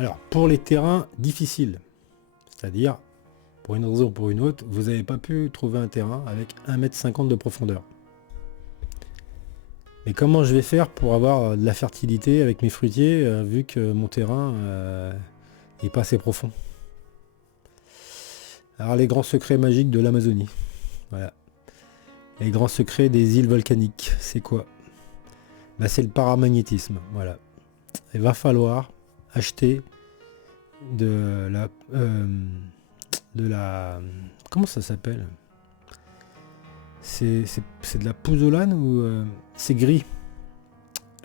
Alors, pour les terrains difficiles, c'est-à-dire, pour une raison ou pour une autre, vous n'avez pas pu trouver un terrain avec 1,50 m de profondeur. Mais comment je vais faire pour avoir de la fertilité avec mes fruitiers, vu que mon terrain n'est pas assez profond? Alors, les grands secrets magiques de l'Amazonie. Voilà. Les grands secrets des îles volcaniques, c'est quoi? Bah, c'est le paramagnétisme, voilà. Il va falloir acheter de la comment ça s'appelle? C'est de la pouzzolane ou c'est gris?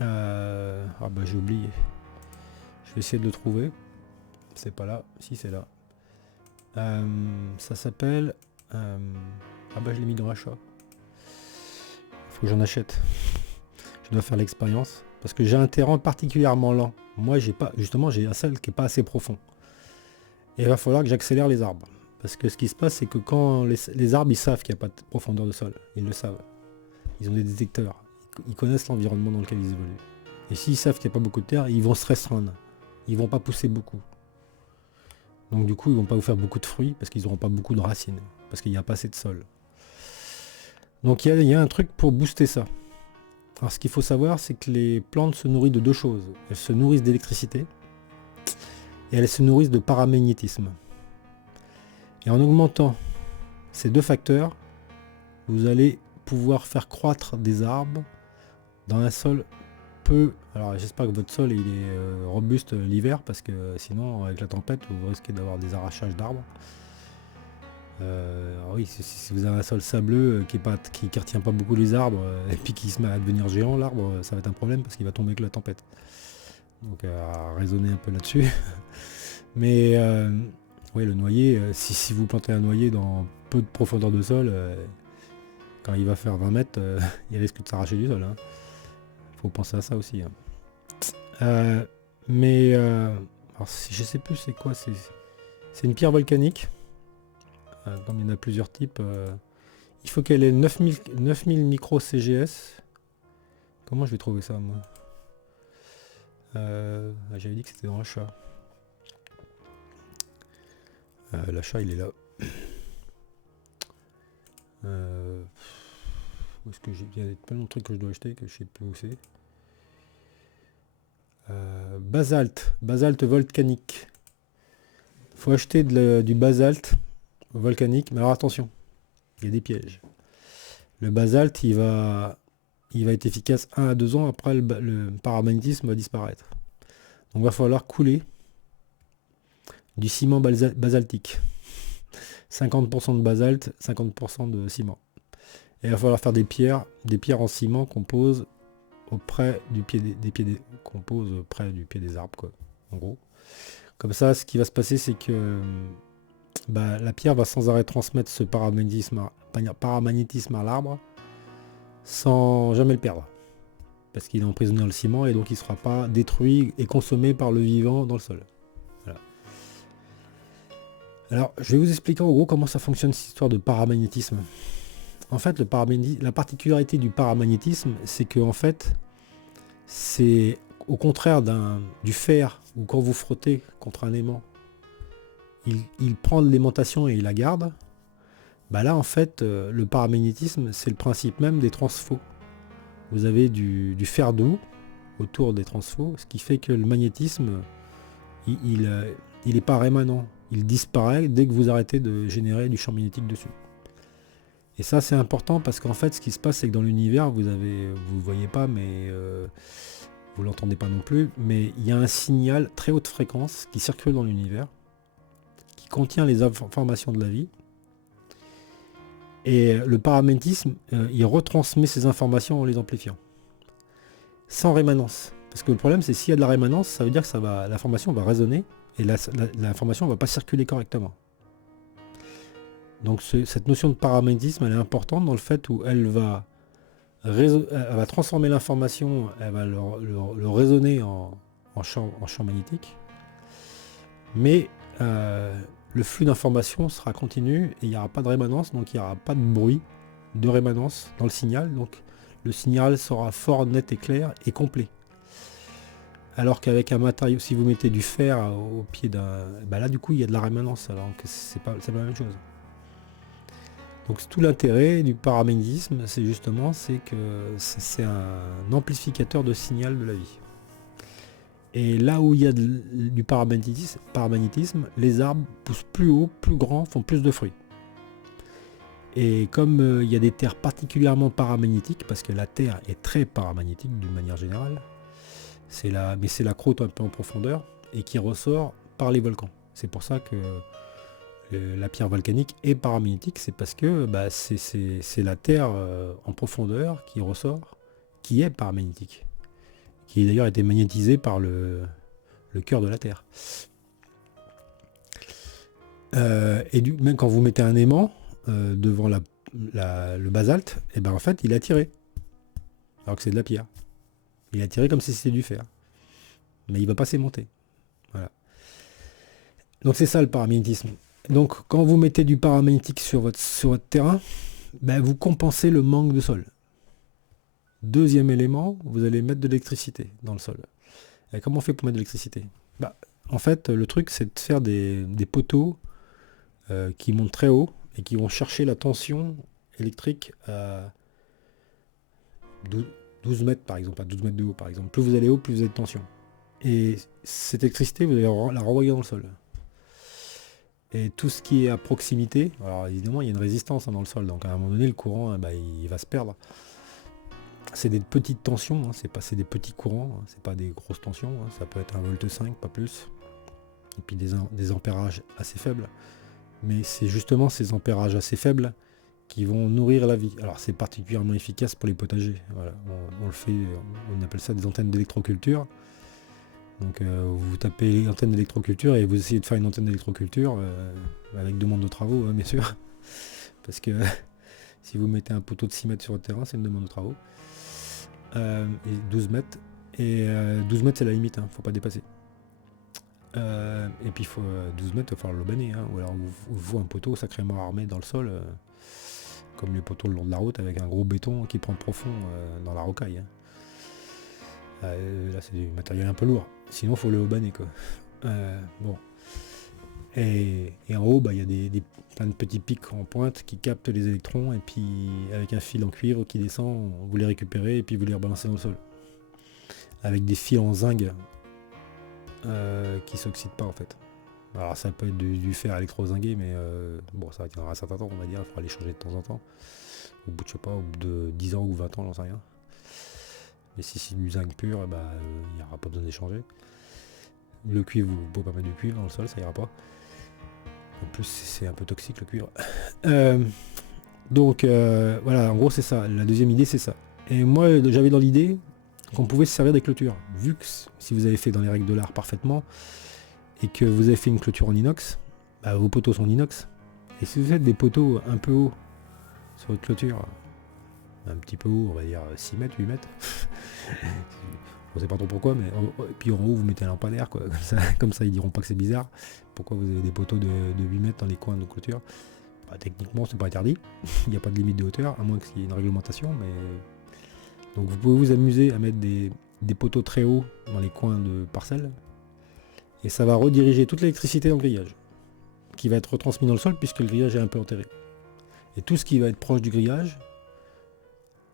Ah bah j'ai oublié. Je vais essayer de le trouver. C'est pas là. Si, c'est là. Ça s'appelle ah bah je l'ai mis dans l'achat. Faut que j'en achète. Je dois faire l'expérience parce que j'ai un terrain particulièrement lent. Moi j'ai un sol qui est pas assez profond. Et il va falloir que j'accélère les arbres. Parce que ce qui se passe, c'est que quand les arbres, ils savent qu'il n'y a pas de profondeur de sol. Ils le savent. Ils ont des détecteurs. Ils connaissent l'environnement dans lequel ils évoluent. Et s'ils savent qu'il n'y a pas beaucoup de terre, ils vont se restreindre. Ils vont pas pousser beaucoup. Donc du coup, ils vont pas vous faire beaucoup de fruits parce qu'ils n'auront pas beaucoup de racines. Parce qu'il n'y a pas assez de sol. Donc il y a un truc pour booster ça. Alors ce qu'il faut savoir, c'est que les plantes se nourrissent de deux choses. Elles se nourrissent d'électricité et elles se nourrissent de paramagnétisme. Et en augmentant ces deux facteurs, vous allez pouvoir faire croître des arbres dans un sol peu... Alors j'espère que votre sol il est robuste l'hiver, parce que sinon avec la tempête vous risquez d'avoir des arrachages d'arbres. Oui, si vous avez un sol sableux qui ne retient pas beaucoup les arbres et puis qui se met à devenir géant, l'arbre, ça va être un problème parce qu'il va tomber avec la tempête. Donc à raisonner un peu là-dessus. Mais oui, le noyer, si vous plantez un noyer dans peu de profondeur de sol, quand il va faire 20 mètres, il risque de s'arracher du sol. Hein. Faut penser à ça aussi. Hein. Alors, je sais plus c'est quoi. C'est une pierre volcanique. Comme il y en a plusieurs types. Il faut qu'elle ait 9000 micro CGS. Comment je vais trouver ça, moi? J'avais dit que c'était dans l'achat. L'achat, il est là. Où est-ce que il y a plein de trucs que je dois acheter que je sais plus où c'est. Basalte volcanique. Faut acheter du basalte volcanique, mais alors attention, il y a des pièges. Le basalte, il va être efficace 1 à 2 ans, après le paramagnétisme va disparaître. Donc il va falloir couler du ciment basaltique. 50% de basalte, 50% de ciment. Et il va falloir faire des pierres en ciment qu'on pose auprès du pied qu'on pose près du pied des arbres, quoi. En gros. Comme ça, ce qui va se passer, c'est que la pierre va sans arrêt transmettre ce paramagnétisme à l'arbre sans jamais le perdre. Parce qu'il est emprisonné dans le ciment et donc il ne sera pas détruit et consommé par le vivant dans le sol. Voilà. Alors, je vais vous expliquer en gros comment ça fonctionne cette histoire de paramagnétisme. En fait, la particularité du paramagnétisme, c'est que en fait, c'est au contraire du fer, où quand vous frottez contre un aimant, il prend de l'aimantation et il la garde. Là, en fait, le paramagnétisme, c'est le principe même des transfos. Vous avez du fer doux autour des transfos, ce qui fait que le magnétisme, il n'est pas rémanent. Il disparaît dès que vous arrêtez de générer du champ magnétique dessus. Et ça, c'est important parce qu'en fait, ce qui se passe, c'est que dans l'univers, vous ne voyez pas, mais vous l'entendez pas non plus, mais il y a un signal très haute fréquence qui circule dans l'univers, qui contient les informations de la vie. Et le paramagnétisme, il retransmet ces informations en les amplifiant. Sans rémanence. Parce que le problème, c'est s'il y a de la rémanence, ça veut dire que l'information va résonner et l'information ne va pas circuler correctement. Donc cette notion de paramagnétisme, elle est importante dans le fait où elle va transformer l'information, elle va le résonner en champ magnétique. Mais le flux d'informations sera continu et il n'y aura pas de rémanence, donc il n'y aura pas de bruit de rémanence dans le signal. Donc le signal sera fort, net et clair et complet. Alors qu'avec un matériau, si vous mettez du fer au pied d'un... Bah là du coup il y a de la rémanence, alors que c'est pas la même chose. Donc tout l'intérêt du paramagnétisme, c'est que c'est un amplificateur de signal de la vie. Et là où il y a du paramagnétisme, les arbres poussent plus haut, plus grand, font plus de fruits. Et comme il y a des terres particulièrement paramagnétiques, parce que la Terre est très paramagnétique d'une manière générale, mais c'est la croûte un peu en profondeur, et qui ressort par les volcans. C'est pour ça que la pierre volcanique est paramagnétique, c'est parce que c'est la Terre en profondeur qui ressort, qui est paramagnétique, qui d'ailleurs a été magnétisée par le cœur de la Terre. Même quand vous mettez un aimant devant le basalte, et ben en fait il est attiré, alors que c'est de la pierre. Il est attiré comme si c'était du fer, mais il va pas s'aimanter. Voilà. Donc c'est ça le paramagnétisme. Donc quand vous mettez du paramagnétique sur votre terrain, ben, vous compensez le manque de sol. Deuxième élément, vous allez mettre de l'électricité dans le sol. Et comment on fait pour mettre de l'électricité? En fait, le truc, c'est de faire des poteaux qui montent très haut et qui vont chercher la tension électrique à 12 mètres, par exemple, à 12 mètres de haut, par exemple. Plus vous allez haut, plus vous avez de tension. Et cette électricité, vous allez la renvoyer dans le sol. Et tout ce qui est à proximité, alors évidemment, il y a une résistance dans le sol, donc à un moment donné, le courant, il va se perdre. C'est des petites tensions, hein, c'est des petits courants, hein, c'est pas des grosses tensions, hein, ça peut être 1,5 V, pas plus. Et puis des ampérages assez faibles. Mais c'est justement ces ampérages assez faibles qui vont nourrir la vie. Alors c'est particulièrement efficace pour les potagers. Voilà. On appelle ça des antennes d'électroculture. Donc vous tapez antenne d'électroculture et vous essayez de faire une antenne d'électroculture avec demande de travaux, hein, bien sûr. Parce que si vous mettez un poteau de 6 mètres sur votre terrain, c'est une demande de travaux. Et 12 mètres. Et 12 mètres c'est la limite, hein, faut pas dépasser. Et puis 12 mètres, il va falloir le banner, hein, ou alors vous un poteau sacrément armé dans le sol, comme les poteaux le long de la route, avec un gros béton qui prend profond dans la rocaille. Hein. Là c'est du matériel un peu lourd, sinon il faut le banner quoi. Bon. Et en haut, il y a plein de petits pics en pointe qui captent les électrons, et puis avec un fil en cuivre qui descend, vous les récupérez et puis vous les rebalancez dans le sol. Avec des fils en zinc qui s'oxydent pas en fait. Alors ça peut être du fer électrozingué, mais bon, ça tiendra un certain temps, on va dire, il faudra les changer de temps en temps. Au bout de, je sais pas, au bout de 10 ans ou 20 ans, j'en sais rien. Mais si c'est du zinc pur, il n'y aura pas besoin d'échanger. Le cuivre, vous ne pouvez pas mettre du cuivre dans le sol, ça ira pas. En plus, c'est un peu toxique le cuivre. Donc voilà, en gros c'est ça. La deuxième idée c'est ça. Et moi j'avais dans l'idée qu'on pouvait se servir des clôtures. Vu que si vous avez fait dans les règles de l'art parfaitement, et que vous avez fait une clôture en inox, vos poteaux sont en inox. Et si vous faites des poteaux un peu hauts sur votre clôture, un petit peu haut, on va dire 6 mètres, 8 mètres, on sait pas trop pourquoi, mais puis en haut vous mettez un lampadaire, quoi. Comme ça ils diront pas que c'est bizarre. Pourquoi vous avez des poteaux de 8 mètres dans les coins de clôture? Techniquement c'est pas interdit, il n'y a pas de limite de hauteur, à moins qu'il y ait une réglementation, mais... Donc vous pouvez vous amuser à mettre des poteaux très hauts dans les coins de parcelles, et ça va rediriger toute l'électricité dans le grillage, qui va être retransmis dans le sol puisque le grillage est un peu enterré. Et tout ce qui va être proche du grillage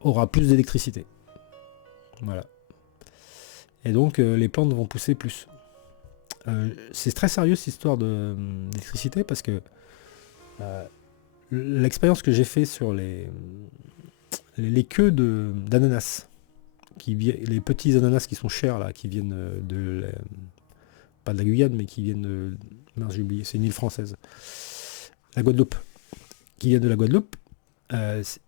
aura plus d'électricité. Voilà. Et donc les plantes vont pousser plus. C'est très sérieux cette histoire d'électricité, parce que l'expérience que j'ai fait sur les queues d'ananas, les petits ananas qui sont chers là, qui viennent pas de la Guyane, mais qui viennent de... Mince, j'ai oublié, c'est une île française. La Guadeloupe. Qui viennent de la Guadeloupe.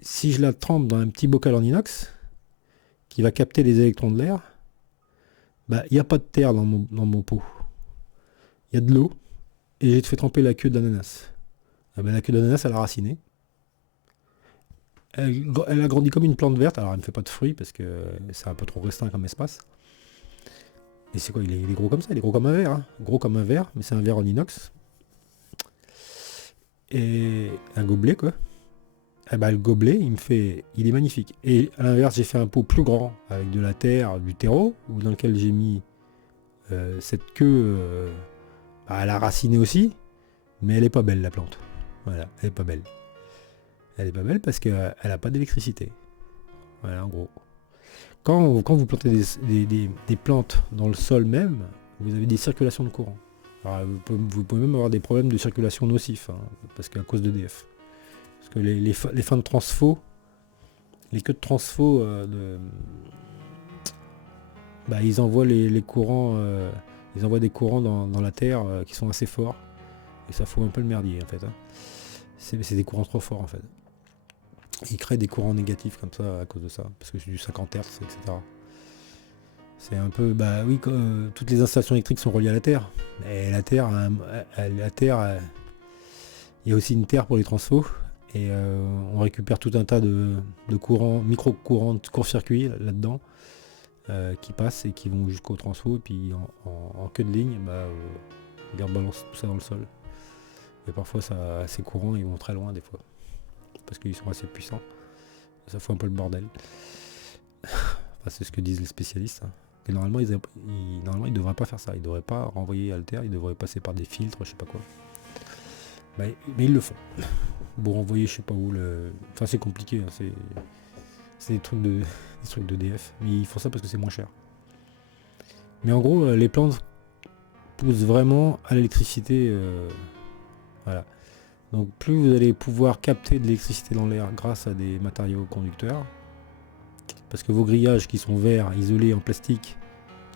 Si je la trempe dans un petit bocal en inox, qui va capter les électrons de l'air, il n'y a pas de terre dans mon pot. Il y a de l'eau, et j'ai fait tremper la queue d'ananas. La queue d'ananas, elle a raciné. Elle a grandi comme une plante verte, alors elle ne fait pas de fruits, parce que c'est un peu trop restreint comme espace. Et c'est quoi, il est gros comme ça, il est gros comme un verre. Hein. Gros comme un verre, mais c'est un verre en inox. Et un gobelet, quoi. Le gobelet, il est magnifique. Et à l'inverse, j'ai fait un pot plus grand, avec de la terre, du terreau, dans lequel j'ai mis cette queue, elle a raciné aussi, mais elle est pas belle la plante. Voilà, elle est pas belle. Elle est pas belle parce qu'elle n'a pas d'électricité. Voilà, en gros. Quand vous plantez des plantes dans le sol même, vous avez des circulations de courant. Alors, vous pouvez même avoir des problèmes de circulation nocifs, hein, parce qu'à cause d'EDF. Parce que les fins de transfo, les queues de transfo, ils envoient les courants, ils envoient des courants dans la terre qui sont assez forts. Et ça fout un peu le merdier en fait. Hein. C'est des courants trop forts en fait. Ils créent des courants négatifs comme ça à cause de ça, parce que c'est du 50 Hz, etc. C'est un peu, toutes les installations électriques sont reliées à la Terre. Et la Terre, il y a aussi une Terre pour les transfos. Et on récupère tout un tas de courants, micro-courants de court-circuit là-dedans, qui passent et qui vont jusqu'au transfo. Et puis en queue de ligne, ils rebalancent tout ça dans le sol. Et parfois, ces courants, ils vont très loin des fois. Parce qu'ils sont assez puissants. Ça fout un peu le bordel. Enfin, c'est ce que disent les spécialistes. Hein. Et normalement, ils ne devraient pas faire ça. Ils ne devraient pas renvoyer Alter, ils devraient passer par des filtres, je sais pas quoi. Mais ils le font. Pour renvoyer je sais pas où. Enfin, c'est compliqué. Hein. C'est des trucs d'EDF. Mais ils font ça parce que c'est moins cher. Mais en gros, les plantes poussent vraiment à l'électricité. Voilà. Donc plus vous allez pouvoir capter de l'électricité dans l'air grâce à des matériaux conducteurs, parce que vos grillages qui sont verts, isolés en plastique,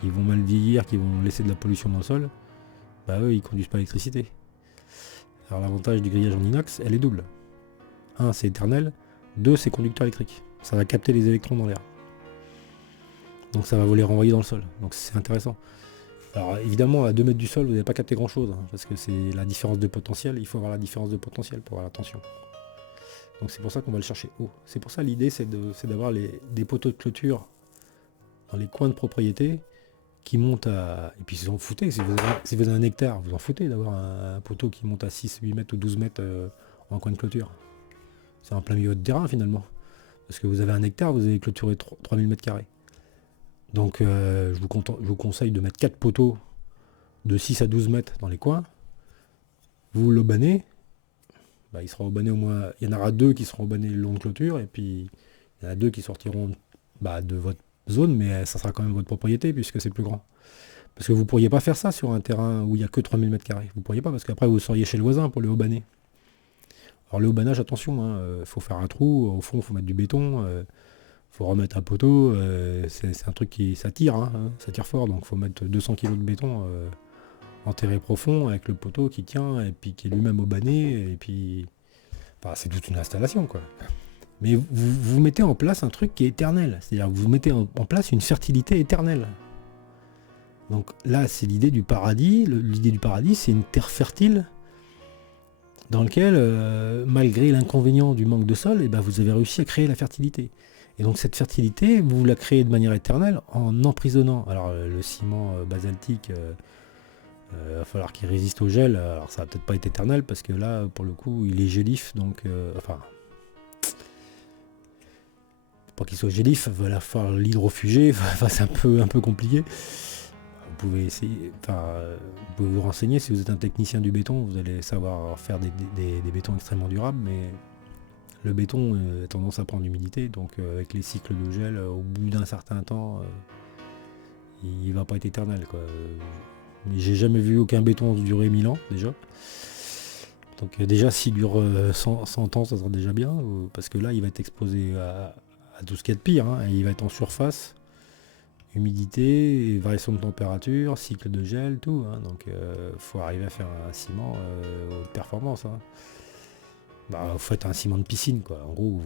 qui vont mal vieillir, qui vont laisser de la pollution dans le sol, eux ils conduisent pas l'électricité. Alors l'avantage du grillage en inox, elle est double. 1, c'est éternel, 2, c'est conducteur électrique. Ça va capter les électrons dans l'air. Donc ça va vous les renvoyer dans le sol. Donc c'est intéressant. Alors évidemment, à 2 mètres du sol, vous n'allez pas capter grand chose, hein, parce que c'est la différence de potentiel. Il faut avoir la différence de potentiel pour avoir la tension. Donc c'est pour ça qu'on va le chercher haut. C'est pour ça l'idée, c'est d'avoir des poteaux de clôture dans les coins de propriété qui montent à... Et puis ils s'en foutez, si vous avez un hectare, vous en foutez d'avoir un poteau qui monte à 6, 8 mètres ou 12 mètres en coin de clôture. C'est en plein milieu de terrain finalement. Parce que vous avez un hectare, vous avez clôturé 3000 mètres carrés. Donc je vous conseille de mettre 4 poteaux de 6 à 12 mètres dans les coins. Vous l'aubanez. Il sera aubané au moins. Il y en aura 2 qui seront aubanés le long de clôture. Et puis il y en a 2 qui sortiront de votre zone, mais ça sera quand même votre propriété puisque c'est plus grand. Parce que vous ne pourriez pas faire ça sur un terrain où il n'y a que 3000 mètres carrés. Vous ne pourriez pas parce qu'après vous seriez chez le voisin pour le aubaner. Alors le aubanage, attention, faut faire un trou, au fond il faut mettre du béton. Faut remettre un poteau, c'est un truc ça tire, ça tire fort, donc faut mettre 200 kg de béton enterré profond avec le poteau qui tient et puis qui est lui-même aubané, et puis c'est toute une installation quoi. Mais vous mettez en place un truc qui est éternel, c'est-à-dire que vous mettez en place une fertilité éternelle. Donc là c'est l'idée du paradis, l'idée du paradis c'est une terre fertile dans laquelle, malgré l'inconvénient du manque de sol, vous avez réussi à créer la fertilité. Et donc cette fertilité, vous la créez de manière éternelle en emprisonnant. Alors le ciment basaltique, va falloir qu'il résiste au gel. Alors ça va peut-être pas être éternel parce que là, pour le coup, il est gélif. Donc, pour qu'il soit gélif, il va falloir l'hydrofuger. C'est un peu compliqué. Vous pouvez essayer, vous pouvez vous renseigner. Si vous êtes un technicien du béton, vous allez savoir faire des bétons extrêmement durables, mais le béton a tendance à prendre l'humidité, donc avec les cycles de gel, au bout d'un certain temps, il va pas être éternel quoi. Mais j'ai jamais vu aucun béton durer 1000 ans déjà. Donc déjà s'il dure 100 ans, ça sera déjà bien, parce que là il va être exposé à tout ce qu'il y a de pire, et il va être en surface, humidité, variation de température, cycle de gel, tout. Donc faut arriver à faire un ciment haute performance. Vous faites un ciment de piscine quoi. En gros,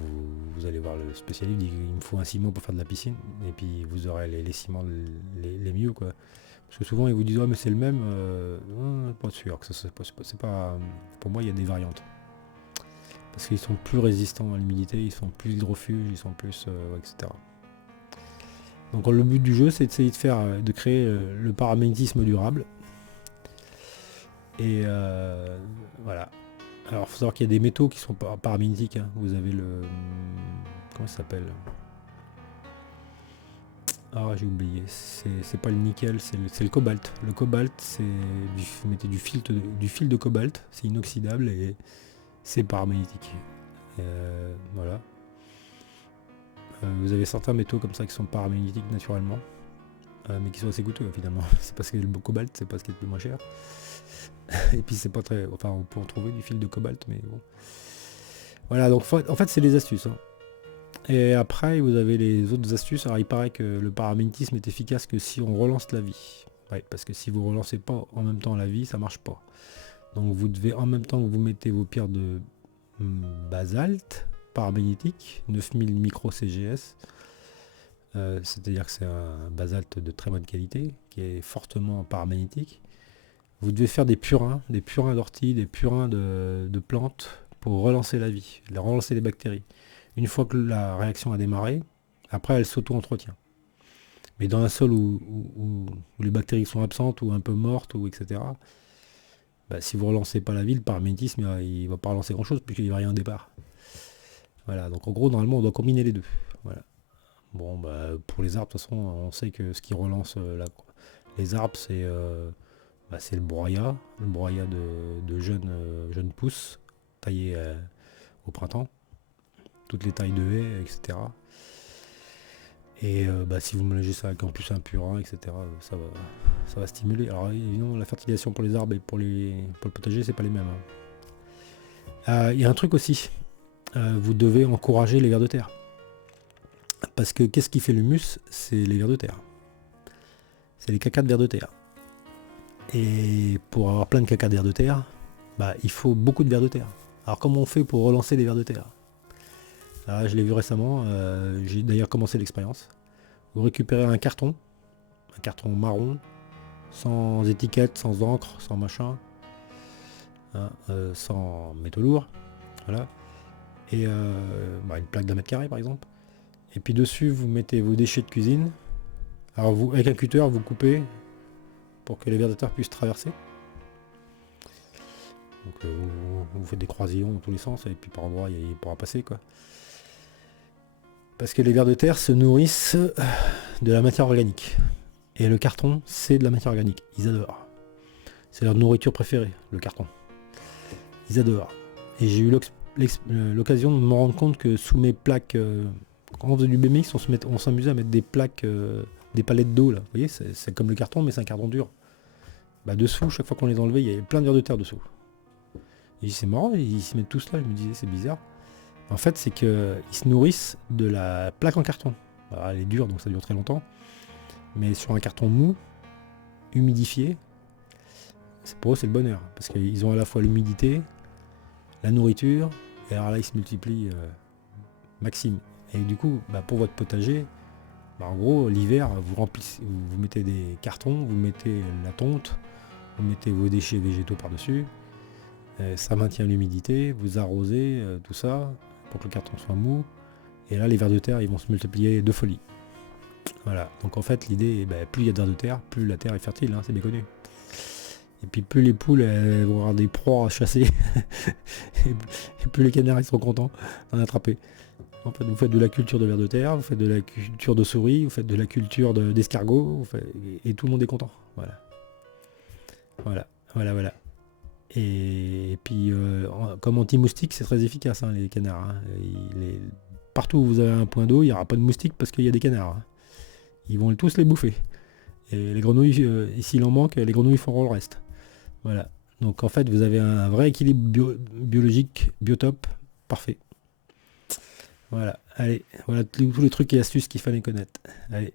vous allez voir le spécialiste, il dit il me faut un ciment pour faire de la piscine, et puis vous aurez les ciments les mieux quoi. Parce que souvent ils vous disent mais c'est le même, pas sûr que c'est pas. Pour moi il y a des variantes. Parce qu'ils sont plus résistants à l'humidité, ils sont plus hydrofuges, ils sont plus. Etc. Donc le but du jeu c'est d'essayer de créer le paramagnétisme durable. Et voilà. Alors, il faut savoir qu'il y a des métaux qui sont paramagnétiques. Vous avez le... Comment ça s'appelle ? Ah, j'ai oublié. C'est pas le nickel, c'est le cobalt. Le cobalt, vous mettez du fil de cobalt, c'est inoxydable et c'est paramagnétique. Voilà. Vous avez certains métaux comme ça qui sont paramagnétiques naturellement, mais qui sont assez coûteux finalement. C'est parce que le cobalt, c'est pas ce qui est le plus moins cher. Et puis c'est pas très... Enfin, on peut en trouver du fil de cobalt, mais bon. Voilà, donc en fait, c'est des astuces. Hein. Et après, vous avez les autres astuces. Alors, il paraît que le paramagnétisme est efficace que si on relance la vie. Ouais, parce que si vous relancez pas en même temps la vie, ça marche pas. Donc, vous devez, en même temps que vous mettez vos pierres de basalte paramagnétique, 9000 micro CGS, c'est-à-dire que c'est un basalte de très bonne qualité, qui est fortement paramagnétique. Vous devez faire des purins d'ortie, des purins de plantes pour relancer la vie, relancer les bactéries. Une fois que la réaction a démarré, après elle s'auto-entretient. Mais dans un sol où les bactéries sont absentes ou un peu mortes, ou etc., bah, si vous ne relancez pas la vie, le paramagnétisme il ne va pas relancer grand chose puisqu'il n'y va rien au départ. Voilà, donc en gros normalement on doit combiner les deux. Voilà. Bon, bah, pour les arbres, de toute façon, on sait que ce qui relance les arbres, c'est le broyat de jeunes pousses taillées au printemps, toutes les tailles de haies, etc. Et si vous mélangez ça avec en plus un purin, etc., ça va stimuler. Alors évidemment, la fertilisation pour les arbres et pour le potager, c'est pas les mêmes. Il y a un truc aussi, vous devez encourager les vers de terre. Parce que qu'est-ce qui fait l'humus? C'est les vers de terre. C'est les cacas de vers de terre. Et pour avoir plein de cacas de vers de terre, il faut beaucoup de vers de terre. Alors comment on fait pour relancer les vers de terre? Alors, je l'ai vu récemment, j'ai d'ailleurs commencé l'expérience. Vous récupérez un carton marron, sans étiquette, sans encre, sans machin, hein, sans métaux lourds, voilà. Et une plaque d'un mètre carré par exemple. Et puis dessus vous mettez vos déchets de cuisine. Alors vous, avec un cutter, vous coupez pour que les vers de terre puissent traverser. Donc vous faites des croisillons dans tous les sens et puis par endroit il pourra passer quoi. Parce que les vers de terre se nourrissent de la matière organique. Et le carton, c'est de la matière organique. Ils adorent. C'est leur nourriture préférée, le carton. Ils adorent. Et j'ai eu l'occasion de me rendre compte que sous mes plaques, quand on faisait du BMX, on s'amusait à mettre des plaques, des palettes d'eau là. Vous voyez, c'est comme le carton, mais c'est un carton dur. Dessous, chaque fois qu'on les enlevait, il y avait plein de vers de terre dessous. Et c'est marrant, ils se mettent tous là. Je me disais, c'est bizarre. En fait, c'est qu'ils se nourrissent de la plaque en carton. Alors, elle est dure, donc ça dure très longtemps. Mais sur un carton mou, humidifié, pour eux c'est le bonheur. Parce qu'ils ont à la fois l'humidité, la nourriture, et alors là ils se multiplient maxime. Et du coup, pour votre potager, en gros, l'hiver, vous mettez des cartons, vous mettez la tonte, vous mettez vos déchets végétaux par-dessus, ça maintient l'humidité, vous arrosez tout ça, pour que le carton soit mou, et là les vers de terre ils vont se multiplier de folie. Voilà, donc en fait l'idée, plus il y a de vers de terre, plus la terre est fertile, hein, c'est bien connu. Et puis plus les poules vont avoir des proies à chasser, et plus les canards ils seront contents d'en attraper. En fait, vous faites de la culture de vers de terre, vous faites de la culture de souris, vous faites de la culture d'escargots, et tout le monde est content. Voilà. Et puis comme anti-moustique, c'est très efficace hein, les canards. Hein. Partout où vous avez un point d'eau, il n'y aura pas de moustiques parce qu'il y a des canards. Hein. Ils vont tous les bouffer. Et les grenouilles, s'il en manque, les grenouilles feront le reste. Voilà. Donc en fait, vous avez un vrai équilibre biologique, biotope, parfait. Voilà. Allez, voilà tous les trucs et astuces qu'il fallait connaître. Allez.